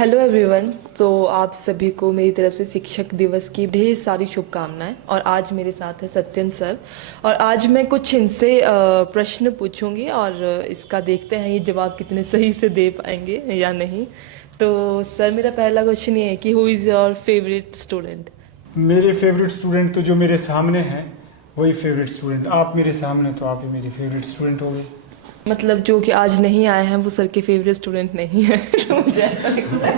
Hello everyone. तो आप सभी को मेरी तरफ से शिक्षक दिवस की ढेर सारी शुभकामनाएं। और आज मेरे साथ है सत्यन सर, और आज मैं कुछ इनसे प्रश्न पूछूंगी और इसका देखते हैं ये जवाब कितने सही से दे पाएंगे या नहीं। तो सर, मेरा पहला क्वेश्चन ये है कि who is your favourite student? मेरे फेवरेट स्टूडेंट तो जो मेरे सामने हैं वही फेवरेट स्टूडेंट। आप मेरे सामने तो आप ही मेरी फेवरेट स्टूडेंट हो गए। मतलब जो कि आज नहीं आए हैं वो सर के फेवरेट स्टूडेंट नहीं है। मुझे ऐसा लगता है।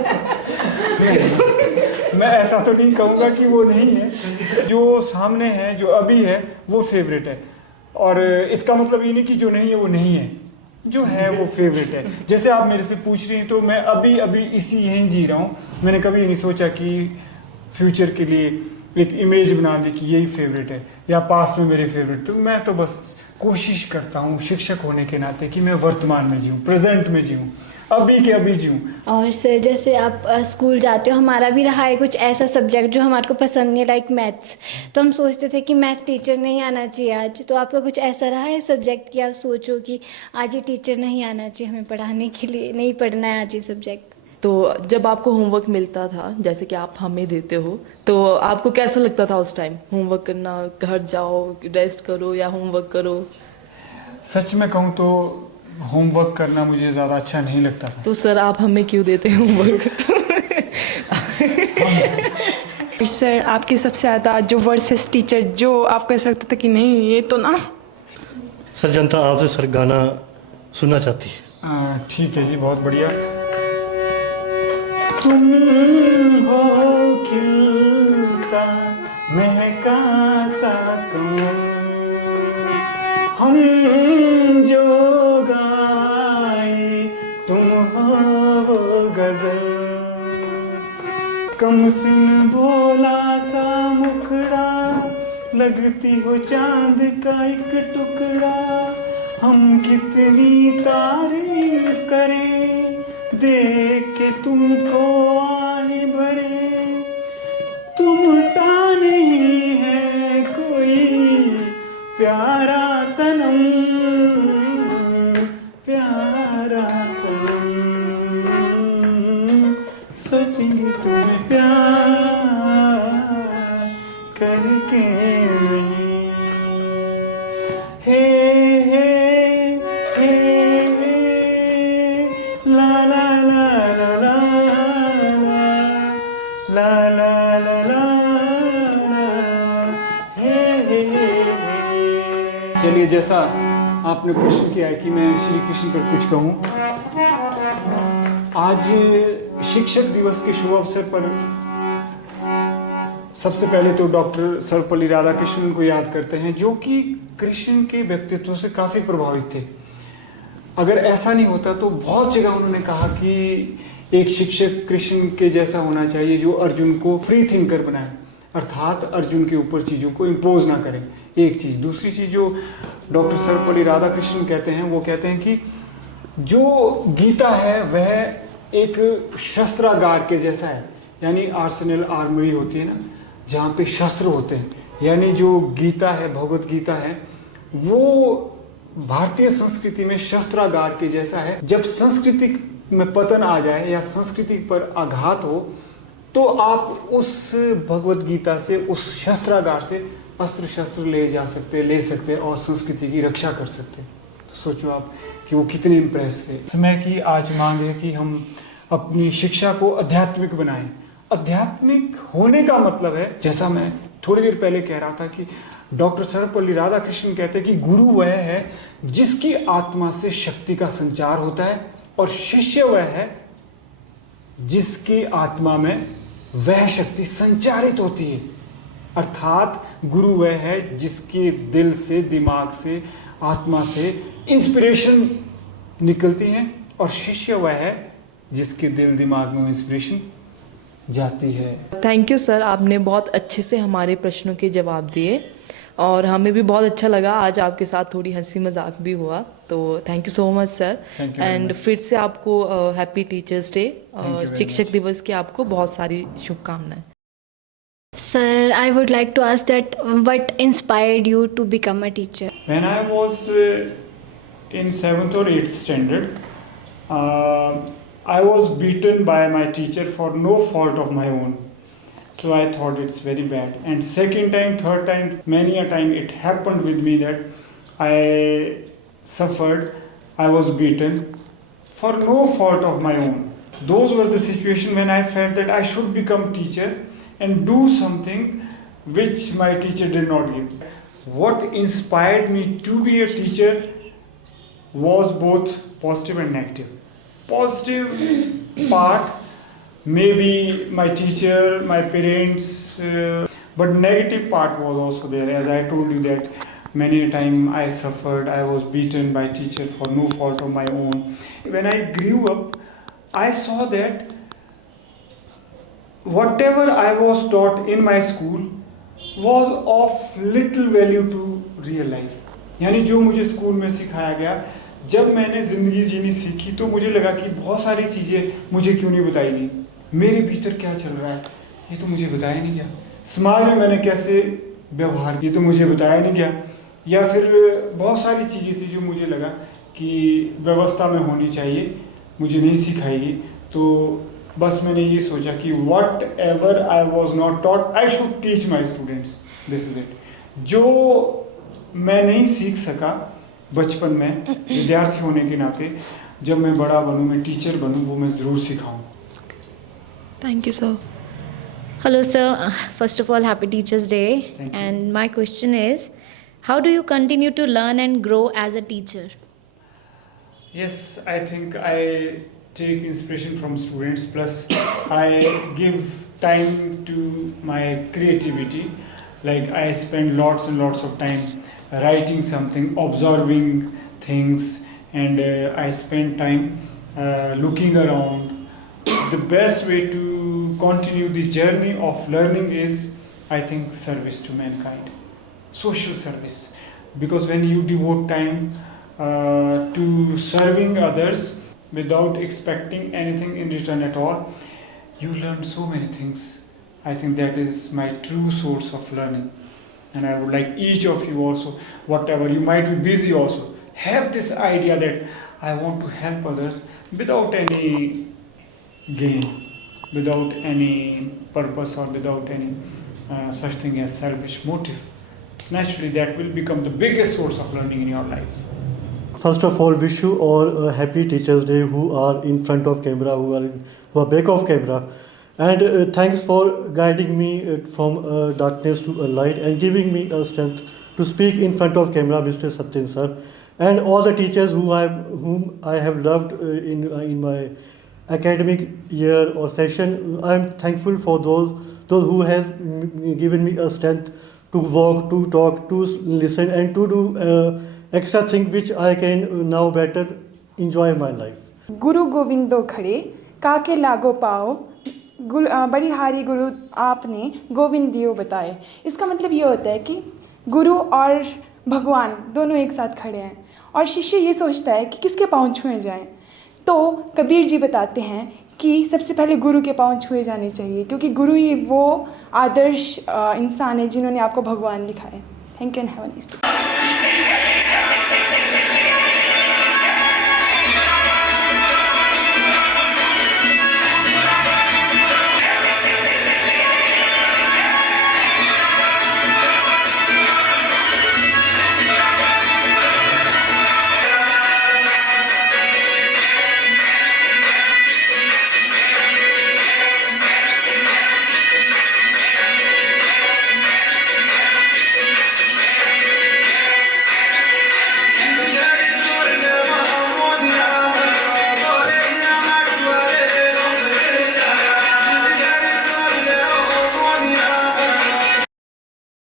मैं ऐसा तो नहीं कहूँगा कि वो नहीं है। जो सामने है, जो अभी है, वो फेवरेट है। और इसका मतलब ये नहीं कि जो नहीं है वो नहीं है, जो है वो फेवरेट है। जैसे आप मेरे से पूछ रही हैं तो मैं अभी अभी इसी यहीं जी रहा हूँ। मैंने कभी ये नहीं सोचा कि फ्यूचर के लिए एक इमेज बना दी कि यही फेवरेट है या पास्ट में मेरे फेवरेट। तो मैं तो बस कोशिश करता हूँ शिक्षक होने के नाते कि मैं वर्तमान में जीऊँ, प्रेजेंट में जीऊँ, अभी के अभी जीऊँ। और सर, जैसे आप स्कूल जाते हो, हमारा भी रहा है कुछ ऐसा सब्जेक्ट जो हमारे को पसंद नहीं, लाइक मैथ्स। तो हम सोचते थे कि मैथ टीचर नहीं आना चाहिए आज। तो आपका कुछ ऐसा रहा है सब्जेक्ट कि आप सोचो कि आज ये टीचर नहीं आना चाहिए हमें पढ़ाने के लिए, नहीं पढ़ना है आज ये सब्जेक्ट? तो जब आपको होमवर्क मिलता था, जैसे कि आप हमें देते हो, तो आपको कैसा लगता था उस टाइम? होमवर्क करना, घर जाओ रेस्ट करो या होमवर्क करो? सच में कहूँ तो होमवर्क करना मुझे ज़्यादा अच्छा नहीं लगता था। तो सर, आप हमें क्यों देते हैं होमवर्क? सर, आपकी सबसे ज़्यादा जो वर्सेस टीचर जो आपको ऐसा लगता था कि नहीं ये तो ना। सर, जनता आपसे सर गाना सुनना चाहती है। ठीक है जी, बहुत बढ़िया। तुम हो खिलता महका सा कमल, हम जो गाए तुम हो वो गजल, कम सुन भोला सा मुखड़ा, लगती हो चांद का एक टुकड़ा, हम कितनी तारीफ करें देख के तुमको आए भरे, तुम सा नहीं है कोई प्यारा सनम, प्यारा सनम, सोचेंगे तुम्हें प्यार करके नहीं। हे हे हे हे ला ला ला ला ला ला ला ला ला हे हे हे। चलिए, जैसा आपने प्रश्न किया है कि मैं श्री कृष्ण पर कुछ कहूँ। आज शिक्षक दिवस के शुभ अवसर पर सबसे पहले तो डॉक्टर सर्वपल्ली राधाकृष्णन को याद करते हैं, जो कि कृष्ण के व्यक्तित्व से काफ़ी प्रभावित थे। अगर ऐसा नहीं होता तो बहुत जगह उन्होंने कहा कि एक शिक्षक कृष्ण के जैसा होना चाहिए जो अर्जुन को फ्री थिंकर बनाए, अर्थात अर्जुन के ऊपर चीज़ों को इम्पोज ना करें। एक चीज़। दूसरी चीज़ जो डॉक्टर सर्वपल्ली राधाकृष्णन कहते हैं, वो कहते हैं कि जो गीता है वह एक शस्त्रागार के जैसा है, यानी आर्सेनल, आर्मरी होती है ना, जहाँ पे शस्त्र होते हैं। यानी जो गीता है, भगवत गीता है, वो भारतीय संस्कृति में शस्त्रागार के जैसा है। जब संस्कृति में पतन आ जाए या संस्कृति पर आघात हो तो आप उस भगवत गीता से, उस शस्त्रागार से अस्त्र शस्त्र ले सकते और संस्कृति की रक्षा कर सकते। तो सोचो आप कि वो कितने इम्प्रेस थे। समय की आज मांग है कि हम अपनी शिक्षा को आध्यात्मिक बनाएं। आध्यात्मिक होने का मतलब है, जैसा मैं थोड़ी देर पहले कह रहा था, कि डॉक्टर सर्वपल्ली राधाकृष्णन कहते हैं कि गुरु वह है जिसकी आत्मा से शक्ति का संचार होता है, और शिष्य वह है जिसकी आत्मा में वह शक्ति संचारित होती है। अर्थात गुरु वह है जिसके दिल से, दिमाग से, आत्मा से इंस्पिरेशन निकलती है, और शिष्य वह है जिसके दिल दिमाग में इंस्पिरेशन जाती है। थैंक यू सर, आपने बहुत अच्छे से हमारे प्रश्नों के जवाब दिए और हमें भी बहुत अच्छा लगा। आज आपके साथ थोड़ी हंसी मजाक भी हुआ, तो thank you so much sir. And फिर से आपको हैप्पी टीचर्स डे, शिक्षक दिवस की आपको बहुत सारी शुभकामनाएं। Sir, I would like to ask that what inspired you to become a teacher? When I was in 7th or 8th standard, I was beaten by my teacher for no fault of my own. So I thought it's very bad. And second time, third time, many a time it happened with me that I suffered, I was beaten for no fault of my own. Those were the situations when I felt that I should become teacher and do something which my teacher did not give. What inspired me to be a teacher was both positive and negative. Positive part, maybe my teacher, my parents, but negative part was also there. As I told you that many a time I suffered, I was beaten by teacher for no fault of my own. When I grew up, I saw that whatever I was taught in my school was of little value to real life. यानी जो मुझे school में सिखाया गया, जब मैंने ज़िंदगी जीनी सीखी तो मुझे लगा कि बहुत सारी चीज़ें मुझे क्यों नहीं बताई गई, मेरे भीतर क्या चल रहा है ये तो मुझे बताया नहीं गया, समाज में मैंने कैसे व्यवहार ये तो मुझे बताया नहीं गया, या फिर बहुत सारी चीज़ें थी जो मुझे लगा कि व्यवस्था में होनी चाहिए मुझे नहीं सिखाई गई। तो बस मैंने ये सोचा कि what ever I was not taught I should teach my students, this is it. जो मैं नहीं सीख सका बचपन में विद्यार्थी होने के नाते, जब मैं बड़ा बनूँ, मैं टीचर बनूँ, वो मैं ज़रूर सिखाऊँ। Thank you sir. Hello, sir. First of all, happy Teachers' Day. Thank you. And my question is, how do you continue to learn and grow as a teacher? Yes, I think I take inspiration from students, plus I give time to my creativity. Like I spend lots and lots of time writing something, observing things, and I spend time looking around. The best way to continue the journey of learning is, I think, service to mankind, social service. Because when you devote time to serving others without expecting anything in return at all, you learn so many things. I think that is my true source of learning. And I would like each of you also, whatever you might be busy also, have this idea that I want to help others without any gain, without any purpose, or without any such thing as selfish motive. Naturally, that will become the biggest source of learning in your life. First of all, wish you all a happy Teachers' Day who are in front of camera, who are back of camera. And thanks for guiding me from darkness to a light and giving me a strength to speak in front of camera, Mr. Satyan sir. And all the teachers whom I have loved in my academic year or session, I am thankful for those who have given me a strength to walk, to talk, to listen, and to do extra thing which I can now better enjoy my life. गुरु गोविंदो खड़े काके लागो पाओ, बड़िहारी गुरु आपने गोविंद दियो बताए। इसका मतलब ये होता है कि गुरु और भगवान दोनों एक साथ खड़े हैं और शिष्य ये सोचता है कि किसके पाँव छुए जाएं। तो कबीर जी बताते हैं कि सबसे पहले गुरु के पाँव छुए जाने चाहिए, क्योंकि गुरु ही वो आदर्श इंसान है जिन्होंने आपको भगवान दिखाए। Thank you and have a nice day.